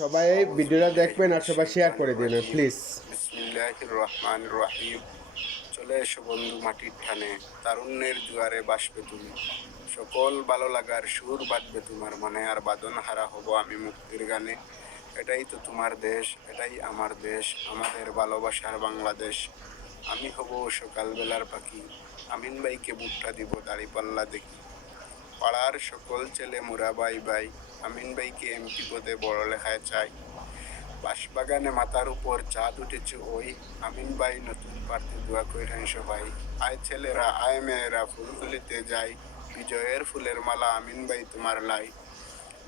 সবাই এই ভিডিওটা দেখবেন আর সবাই শেয়ার করে দিবেন প্লিজ। বিসমিল্লাহির রহমানির রহিম। চলে এসো বন্ধু মাটির টানে, তারুণ্যের জোয়ারে বাসবে তুমি। সকল ভালো লাগার সুর বাঁধবে তোমার মনে, আর বাঁধন হারা হব আমি মুক্তির গানে। এটাই তো তোমার দেশ, এটাই আমার দেশ, আমাদের ভালোবাসার বাংলাদেশ। আমি হব সকালবেলার পাখি, আমিন ভাইকে বুটটা দিব দাড়িপাল্লা দেখি। পাড়ার সকল ছেলে মোরা বাই বাই, আমিন ভাইকে এমপি পদে বড় লেখায় চাই। বাঁশবাগানে মাথার উপর চাঁদ উঠেছে ওই, আমিন ভাই নতুন প্রার্থী দোয়া কইরেন সবাই। আয় ছেলেরা আয় মেয়েরা ফুল তুলিতে যাই, বিজয়ের ফুলের মালা আমিন ভাই তোমার লাই।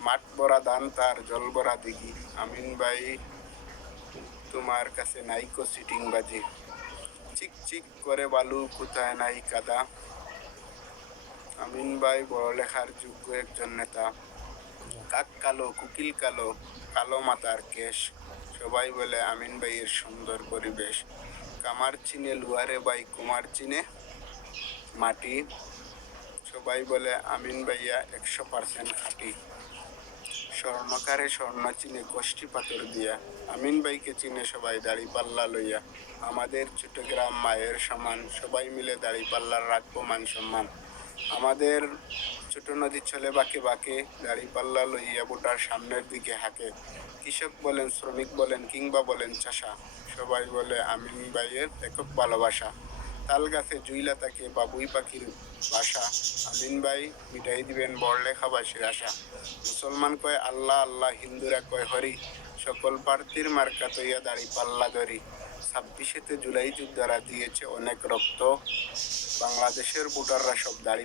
মাঠ ভরা ধান তার জল ভরা দিঘি, আমিন ভাই তোমার কাছে নাইকো সিটিং বাজি। চিক চিক করে বালু কোথায় নাই কাদা, আমিন ভাই বড়লেখার যোগ্য একজন নেতা। কাক কালো কুকিল কালো, কালো মাথার কেশ, সবাই বলে আমিন ভাইয়ের সুন্দর পরিবেশ। কামার চিনে লুয়ারে বাই কুমার চিনে মাটি, সবাই বলে আমিন ভাইয়া 100% খাঁটি। স্বর্ণকারে স্বর্ণ চিনে কষ্টি পাথর দিয়া, আমিন ভাইকে চিনে সবাই দাড়ি পাল্লা লইয়া। আমাদের ছোট গ্রাম মায়ের সমান, সবাই মিলে দাড়ি পাল্লার রাখবো মান সম্মান। আমাদের ছোট নদী চলে বাঁকে বাঁকে, দাড়ি পাল্লা লইয়া বোটার সামনের দিকে হাঁকে। কৃষক বলেন শ্রমিক বলেন কিংবা বলেন চাষা, সবাই বলে আমিন ভাইয়ের একক ভালোবাসা। তাল গাছে জুইলা তাকে বাবুই পাখির বাসা, আমিন ভাই মিটাই দিবেন বড়লেখাবাসীর আশা। মুসলমান কয় আল্লাহ আল্লাহ, হিন্দুরা কয় হরি, সকল প্রার্থীর মার্কা তৈয়া দাড়ি পাল্লা ধরি। 26শে জুলাই যোদ্ধারা দিয়েছে অনেক রক্ত, বাংলাদেশের ভোটাররা সব দাড়ি